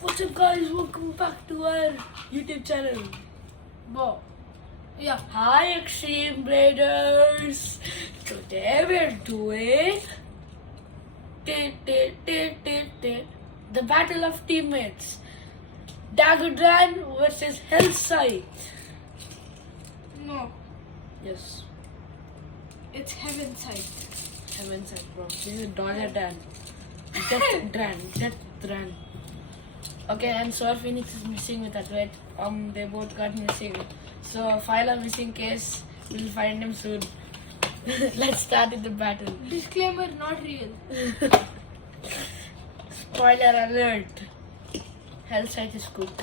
What's up guys, welcome back to our YouTube channel. Wow. Yeah. Hi Extreme Bladers. Today we're doing the battle of teammates. Dagger Dran versus Scythe. No, Yes, it's heaven side. heaven side bro. This is Dagger Dran. Death Dran. Okay, and Sir Phoenix is missing with that, right? They both got missing. So file a missing case. We'll find him soon. Let's start with the battle. Disclaimer, not real. Spoiler alert. Hellside is cooked.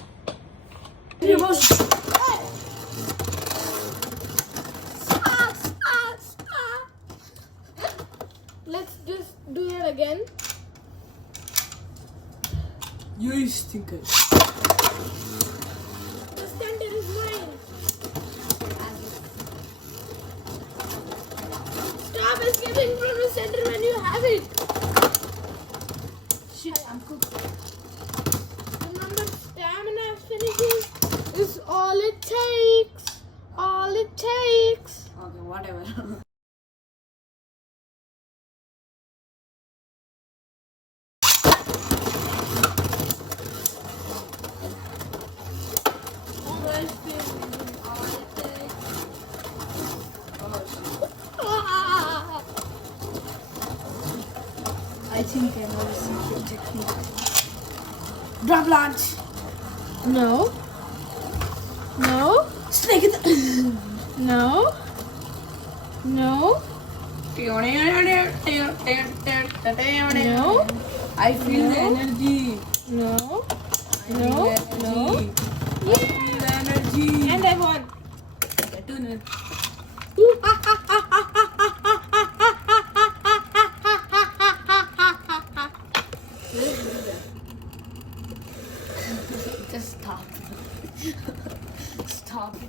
Let's just do it again. You stinker. The center is mine. Stop escaping from the center when you have it. Shit, I'm cooked. Remember, stamina finishing is all it takes. All it takes. Okay, whatever. I think I know the secret technique. Drop launch. No. No. Snake it. No. No. No. No. I feel No. the energy. No. I No. feel the No. energy. I feel the energy. And I won. Okay, 2 minutes. Just stop. Stop it.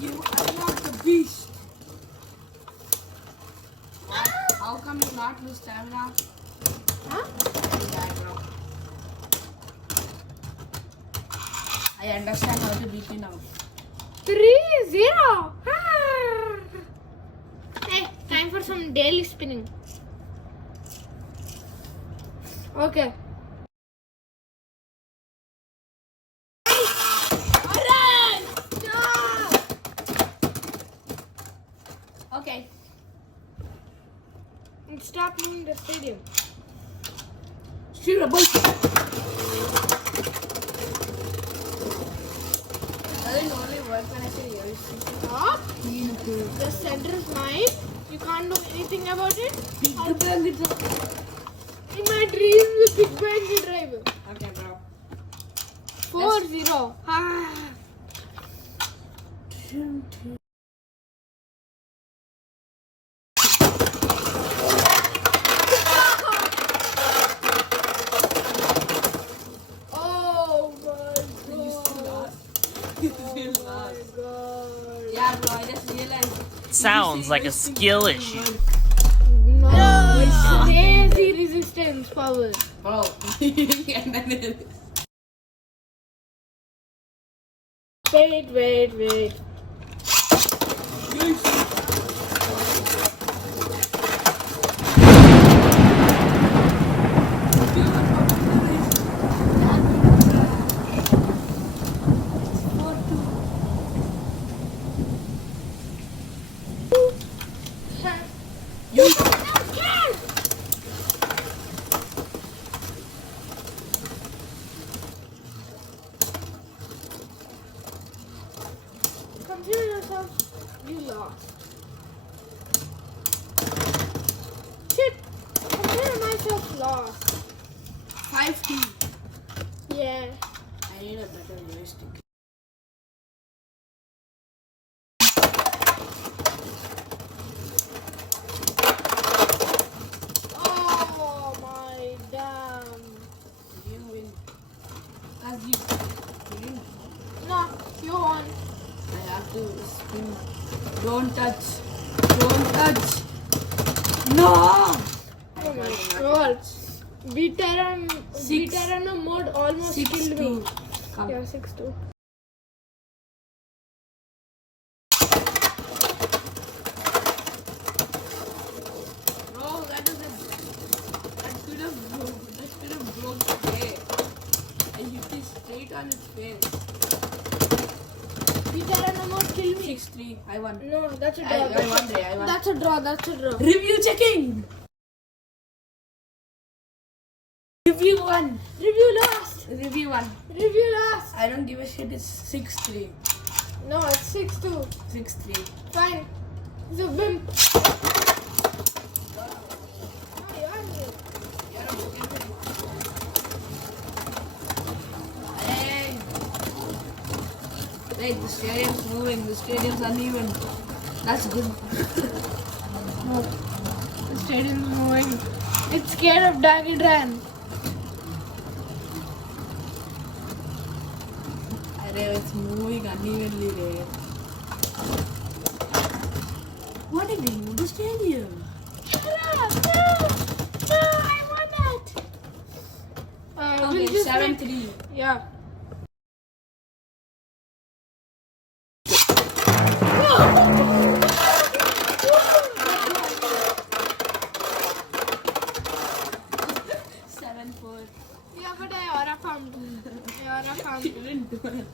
You are not the beast. How come you not lose stamina? Huh? Yeah, bro. I understand how to beat you now. 3-0. Hey, time for some daily spinning. Okay. Okay. And stop moving the stadium. Shoot a boat. Doesn't only work when I say yours. Stop. The center is mine. You can't do anything about it. In my dreams, the Big Bang driver. Okay, bro. 4-0. Oh You still lost. my god. Yeah, bro, I just realized. Sounds like a skill issue. No, it's crazy resistance power. Bro. Wait. Consider yourself you lost. Shit! Consider myself lost. 5-2. Yeah. I need a better joystick. Oh my damn. You win. As you win. No, you won. to spin. Don't touch. Don't touch. No! Oh my god. Veterano mode almost killed me. Come. Yeah, 6-2. Bro, that could have broke the day. I hit it straight on its face. Veterano mode killed me. 6-3. I won. No, that's a draw. I won, Ray. I won. That's a draw. That's a draw. Review checking. Review 1. Review last. Review 1. Review last. I don't give a shit. It's 6-3. No, it's 6-2. 6-3. Fine. It's a wimp. No, you're good. Hey. Wait, the stadium's moving. The stadium's uneven. That's good. No. The stadium's moving. It's scared of Dran. It's moving unevenly there. What did they move the stadium? Shut up! No, I want that. Okay, 7-3. Yeah. Yeah, but I aura farmed. You didn't do it.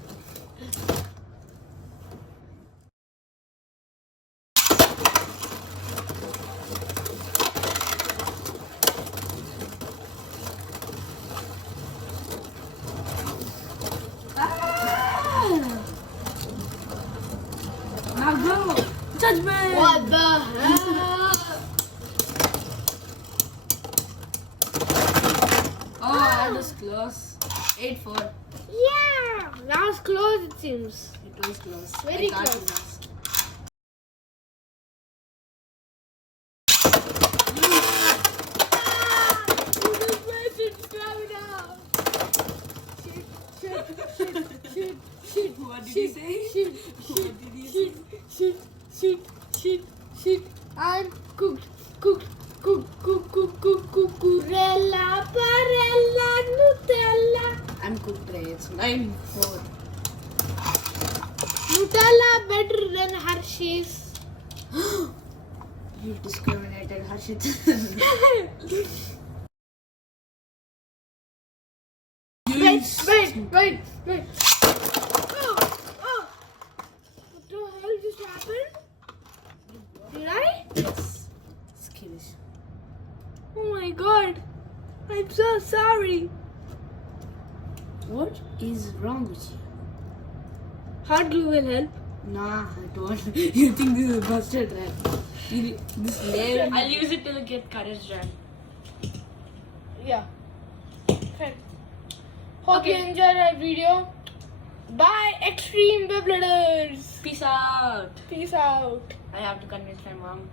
Now go! Judgment! What the hell? Oh, that was close. 8-4. Yeah, that was close it seems. It was close. Very I got close. last. What did you say? What did you say? Shit. I'm cooked. Curella, Parella, Nutella. I'm cooked, Ray. It's 9-4. Nutella better than Hershey's. You discriminated, Harshit. Wait. Oh. What the hell just happened? Did I? Yes. Skillish. Oh my god. I'm so sorry. What is wrong with you? Hot glue will help. Nah, I don't. You think this is busted, right? This layer. I'll use it till I get courage, Dran. Yeah. Fine. Hope you enjoyed that video. Bye, Extreme Beybladers. Peace out. Peace out. I have to convince my mom.